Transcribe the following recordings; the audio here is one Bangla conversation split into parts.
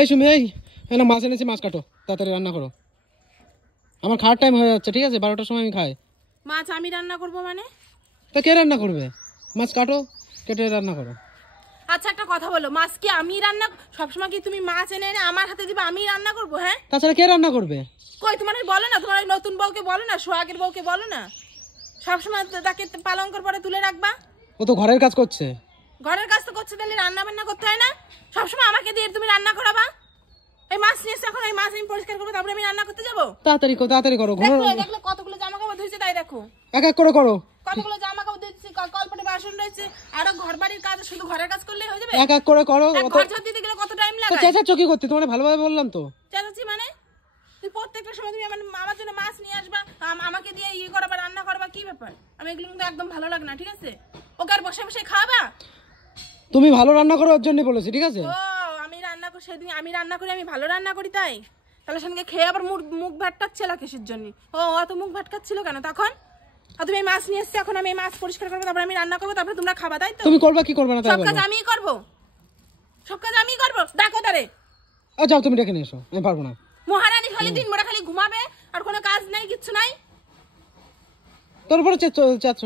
এই সুমি, এই না মাছ এনেছি, মাছ কাটো, তাড়াতাড়ি রান্না করো। আমার খাওয়ার টাইম হয়ে যাচ্ছে, ঠিক আছে? 12টার সময় আমি খাই। মাছ আমি রান্না করবো মানে? তা কে রান্না করবে? মাছ কাটো, কেটে রান্না করো। আচ্ছা একটা কথা বলো, মাছ কি আমি রান্না সবসময় কি তুমি মাছ এনে এনে আমার হাতে দিবে আমি রান্না করবো? হ্যাঁ, তাছাড়া কে রান্না করবে? কই তোমার বলো না, তোমার নতুন বউকে বলো না, সোহাগের বউকে বলো না, সবসময় তাকে পালঙ্কর পরে তুলে রাখবা। ও তো ঘরের কাজ করছে। ঘরের কাজ তো করছে, তাহলে রান্না বান্না করতে হয় না? সবসময় আমাকে দিয়ে তুমি রান্না করাবা? এই মাছ নিয়ে এখন এই মাছ আমি পরিষ্কার করবো, তারপরে আমি রান্না করতে যাবো? তাড়াতাড়ি করো। দেখলে কতগুলো জামা কাপড় ধুইছে, তাই দেখো। এক এক করে করো। কতগুলো জামা কাপড় ধুইছে, কলপটে বাসন রয়েছে, আরো ঘর বাড়ির কাজ, শুধু ঘরের কাজ করলেই হয়ে যাবে? এক এক করে করো। ঘর ঝাড় দিতে গেলে কত টাইম লাগে? চেঁচা চকি করতে তোমার ভালোভাবে বললাম তো। চেঁচাচ্ছি মানে? তুই প্রত্যেকটা সময় তুমি আমার জন্য মাছ নিয়ে আসবা, আমাকে দিয়ে ইয়ে করাবা, রান্না করবা, কি ব্যাপার? আমি এগুলো কিন্তু একদম ভালো লাগে না, ঠিক আছে? ওকে আর বসে বসে খাওয়াবা? তুমি ভালো রান্না করো ওর জন্য বলেছি, ঠিক আছে? ও আমি রান্না করি, সেদিন আমি রান্না করি, আমি ভালো রান্না করি তাই? তাহলে সঙ্গে খেয়ে আবার মুখ ভাটকাচ্ছিল কিসের জন্য? ও অত মুখ ভাটকাচ্ছিল কেন তখন? আর তুমি মাছ নিয়ে এসছো, এখন আমি মাছ পরিষ্কার করবো, তারপর আমি রান্না করবো, তারপর তোমরা খাবা, তাই তো? তুমি করবা কি করবে না তাই সব কাজ আমিই করবো, সব কাজ আমিই করবো। ডাকো তারে। যাও তুমি ডেকে নিয়ে এসো, আমি পারবো না। মহারানী খালি দিন মোড়া খালি ঘুমাবে, আর কোনো কাজ নাই, কিচ্ছু নাই। তোর উপরে চাচ্ছ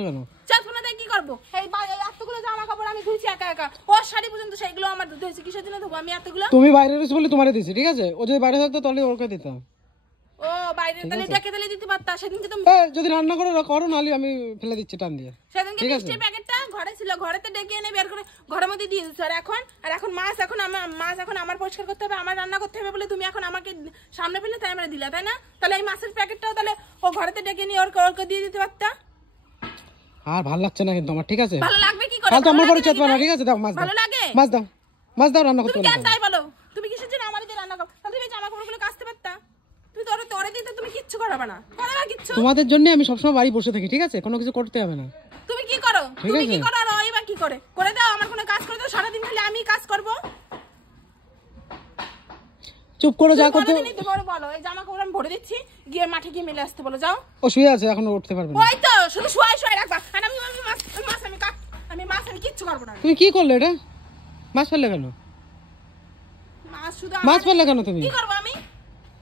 কেন? চাচ্ছ না তাই কি করবো? এই এতগুলো জামা কাপড় আমি ধুইছি একা একা, ওর শাড়ি পর্যন্ত সেইগুলো আমার ধুতে হয়েছে, কিসের জন্য ধোবো আমি এতগুলো? তুমি বাইরে রয়েছে বলে তোমারে দিছি, ঠিক আছে? ও যদি বাইরে থাকতো তাহলে ওকে দিতাম। ও বাইরে তাহলে ডেকে তাহলে দিতে পারতা। সেদিনকে তুমি যদি রান্না করো নাহলে আমি ফেলে দিচ্ছি টান দিয়ে। সেদিনকে মিষ্টির প্যাকেটটা ঘরে ছিল, ঘরেতে ডেকে এনে বের করে ঘরের মধ্যে দিয়ে দিচ্ছ। আর এখন মাছ এখন আমার পরিষ্কার করতে হবে, আমার রান্না করতে হবে বলে তুমি এখন আমাকে সামনে পেলে তাই আমরা দিলা, তাই না? তাহলে এই মাছের প্যাকেটটাও তাহলে ও ঘরেতে ডেকে নিয়ে ওরকে দিয়ে দিতে পারতা। আর ভালো লাগছে না কিন্তু আমার, ঠিক আছে? ভালো লাগবে কি করে? তাহলে আমার পরে চেতবা না, ঠিক আছে? দাও মাছ, ভালো লাগে? মাছ দাও রান্না করতে। তুমি কেন তাই বলো? তুমি কিসের জন্য আমার দিয়ে রান্না করো? তাহলে তুমি জামা কাপড়গুলো কাচতে পারতা। তুমি তোরে দিতে তুমি কিচ্ছু করবে না, করবে কিচ্ছু। তোমাদের জন্য আমি সবসময় বাড়ি বসে থাকি, ঠিক আছে? কোনো কিছু করতে হবে না। তুমি কি করো? তুমি কি করো? আর ওই বা কি করে দাও, আমার কোনো কাজ করে দাও, সারাদিন খালি আমি কাজ করব। চুপ করে যা করতে বলো। এই জামা কাপড় আমি ভরে দিচ্ছি, গিয়ে মাঠে গিয়ে মেলে আসতে বলো, যাও। ও শুয়ে আছে, এখনো উঠতে পারবে না। ওই তো শুধু শুয়ে রাখবা। আর আমি মাছ আমি কিচ্ছু করব না। তুমি কি করলে এটা? মাছ ফেললে কেন? মাছ ফেললে কেন তুমি? কি করব আমি?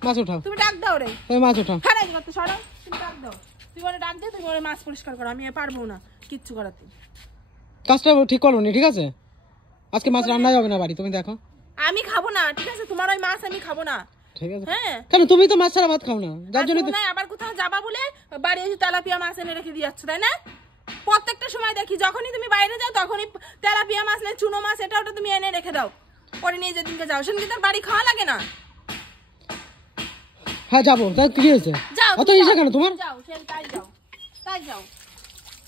মাছ উঠাও। তুমি ডাক দাও রে। তুমি মাছ উঠাও। হ্যাঁ করতে সরো, তুমি ডাক দাও। তুই বলে ডাক দে, তুমি বলে মাছ পরিষ্কার করো, আমি পারবো না কিচ্ছু করাতে। কাজটা ঠিক করো নি, ঠিক আছে? আজকে মাছ রান্নাই হবে না বাড়ি, তুমি দেখো। আমি খাবো না, ঠিক আছে? তোমার ওই মাছ আমি খাবো না, ঠিক আছে? হ্যাঁ। কেন তুমি তো মাছ ছাড়া ভাত খাও না, যার জন্য তো। আবার কোথাও যাবা বলে বাড়ি এসে তেলাপিয়া মাছ এনে রেখে দিয়ে যাচ্ছ, তাই না? প্রত্যেকটা সময় দেখি যখনই তুমি বাইরে যাও তখনই তেলাপিয়া মাছ নেই, চুনো মাছ, এটা ওটা তুমি এনে রেখে দাও, পরে নিয়ে যেদিনকে যাও সেদিনকে তোর বাড়ি খাওয়া লাগে না? হ্যাঁ যাবো, তাই কি হয়েছে? অত ইচ্ছা কেন তোমার? যাও, তাই যাও।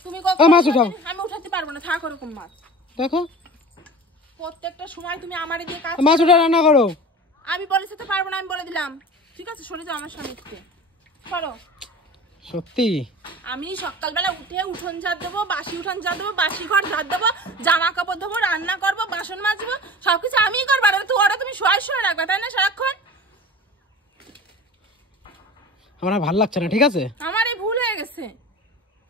তুমি মাছ উঠাও। আমি উঠাতে পারবো না, থাক ওরকম মাছ। দেখো প্রত্যেকটা সময় তুমি আমারে দিয়ে কাজ। মাছ উঠা রান্না করো। আমি বলেছি তো পারবো না, আমি বলে দিলাম, ঠিক আছে? সরে যাও আমার সামনে থেকে, সরো। সত্যি আমি সকালবেলা উঠে উঠোন ঝাড় দেবো, বাসি উঠোন ঝাড় দেবো, বাসি ঘর ঝাড় দেবো, জামা কাপড় ধোবো, রান্না করবো, বাসন মাজবো, সবকিছু আমিই করবো। আর তো ওরা তুমি শুয়ে রাখবা, তাই না? সারাক্ষণ আমার আর ভালো লাগছে না, ঠিক আছে? আমার এই ভুল হয়ে গেছে,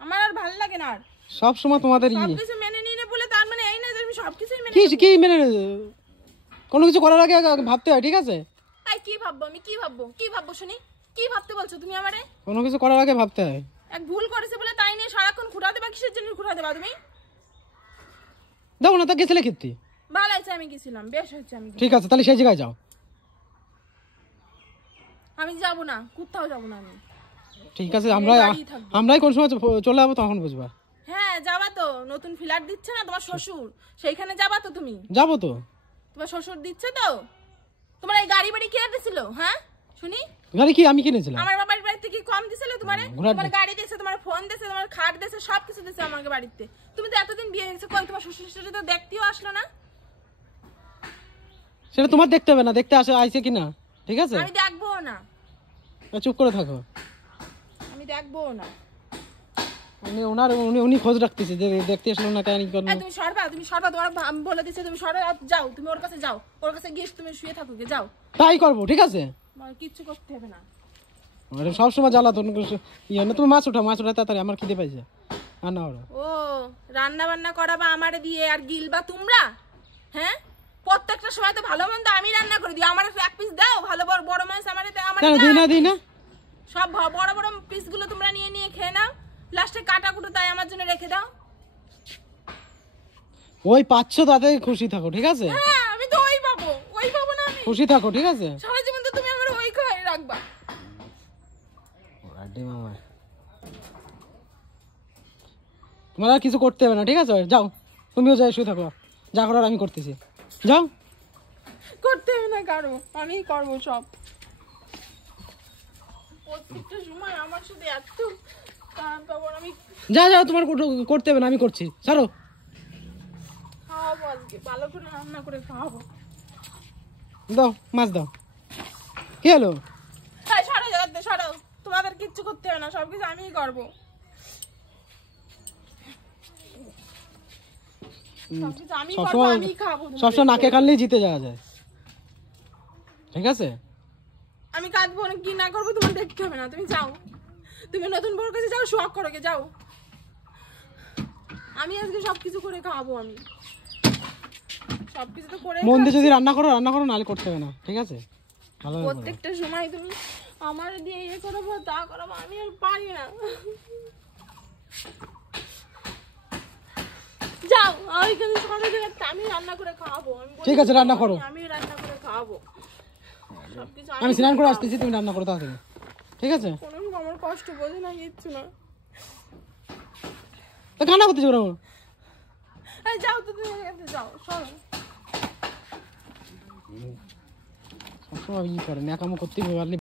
আমার আর ভালো লাগে না। আর সব সময় তোমাদের সবকিছু মেনে নিলে বলে তার মানে এই না যে আমি সবকিছুই মেনে কি মেনে কোনো কিছু করার আগে ভাবতে হয়, ঠিক আছে? তাই কি ভাববো আমি? কি ভাববো শুনি? কি ভাবতে বলছো তুমি আমারে? কোনো কিছু করার আগে ভাবতে হয়। এক ভুল করেছে বলে তাই নিয়ে সারাক্ষণ খুঁটা দেবা? কিসের জন্য খুঁটা দেবা তুমি? দেখো না, তা গেছিলে খেতে। ভালো হয়েছে আমি গেছিলাম, বেশ হয়েছে আমি। ঠিক আছে, তাহলে সেই জায়গায় যাও। আমি যাবো না, কোথাও যাবো না আমি। ঠিক আছে, আমরাই কোন সময় চলে যাবো তখন বুঝবা। হ্যাঁ যাবা তো, নতুন ফ্ল্যাট দিচ্ছে না তোমার শ্বশুর, সেইখানে যাবা তো তুমি? যাবো তো। তোমার শ্বশুর দিচ্ছে তো? তোমার এই গাড়ি বাড়ি কে দিছিল? হ্যাঁ শুনি। গাড়ি কি আমি কিনেছিলাম? আমার বাবার বাড়ি থেকে কম দিছিল তোমারে? তোমার গাড়ি দিয়েছে, তোমার ফোন দিয়েছে, তোমার খাট দিয়েছে, সবকিছু দিয়েছে আমাকে বাড়িতে। তুমি তো এতদিন বিয়ে হয়েছে, কই তোমার শ্বশুর শাশুড়ি তো দেখতেও আসলো না? সেটা তোমার দেখতে হবে না, দেখতে আইছে কিনা, ঠিক আছে? আমি দেখবো না। চুপ করে থাকো। আমি দেখবো না। উনি খোঁজ রাখতেছে যে দেখতে আসলো না কেন। তুমি সরবা, তোমার আমি বলে দিচ্ছি, তুমি সরবা, যাও, তুমি ওর কাছে যাও, ওর কাছে গিয়ে তুমি শুয়ে থাকো, যাও। তাই করবো, ঠিক আছে? কিচ্ছু করতে হবে না। সবসময় জ্বালা তো তুমি মাছ উঠা তাড়াতাড়ি, আমার খিদে পাইছে। রান্না করো। ও রান্না বান্না করাবা আমারে দিয়ে, আর গিলবা তোমরা? হ্যাঁ প্রত্যেকটা সময় তো ভালো মন্দ আমি রান্না করে দিই। আমার এক পিস দাও ভালো বড় বড় মাছ, আমার দিই না সব বড় বড় পিসগুলো তোমরা নিয়ে নিয়ে খেয়ে নাও, লাস্টে কাটা কুটো তাই আমার জন্য রেখে দাও। ওই পাচ্ছ তাতে খুশি থাকো, ঠিক আছে? হ্যাঁ আমি তো ওই পাবো না, আমি খুশি থাকো, ঠিক আছে? সারা জীবন তো তুমি আমার ওই খাই রাখবা। তোমার আর কিছু করতে হবে না, ঠিক আছে? যাও, তুমিও যাই শুয়ে থাকো, যা করার আমি করতেছি, যাও। করতে হবে না কারো, আমি করবো সব। প্রত্যেকটা সময় আমার সাথে এত আমি যা যাও, তোমার করতে হবে না, আমি করছি, ছাড়ো। খাওয়াবো আজকে, ভালো করে রান্না করে খাওয়াবো। দাও মাছ দাও। কি হলো? তাই সরো জায়গাতে সরো, তোমাদের কিচ্ছু করতে হবে না, সবকিছু আমিই করবো। সবকিছু আমি করবো, আমি খাবো। সবসময় নাকে কানলেই জিতে যাওয়া যায়, ঠিক আছে? আমি কাঁদবো না কি না করবো তোমার দেখতে হবে না, তুমি যাও, তুমি নতুন বউর কাছে যাও, শোয়াক করো গে, যাও। আমি আজকে সবকিছু করে খাওয়াবো, আমি সবকিছু তো করে মন দিয়ে যদি রান্না করো নাহলে করতে হবে না, ঠিক আছে? ভালো প্রত্যেকটা সময় তুমি আমার দিয়ে ইয়ে করবো তা করবো, আমি আর পারি না। যাও ওইখানে সরে জায়গাতে আমি রান্না করে খাওয়াবো, ঠিক আছে, রান্না করো। আমি রান্না করে খাওয়াবো সবকিছু। আমি স্নান করে আসতেছি, তুমি রান্না করো তাড়াতাড়ি, ঠিক আছে? কোনো আমার কষ্ট বোঝে না, কিচ্ছু না। তো কান্না করতেছো কেন? এই যাও তো, তুমি যাও, সরো। সবসময় ই করে ন্যাকামো করতেই পারলে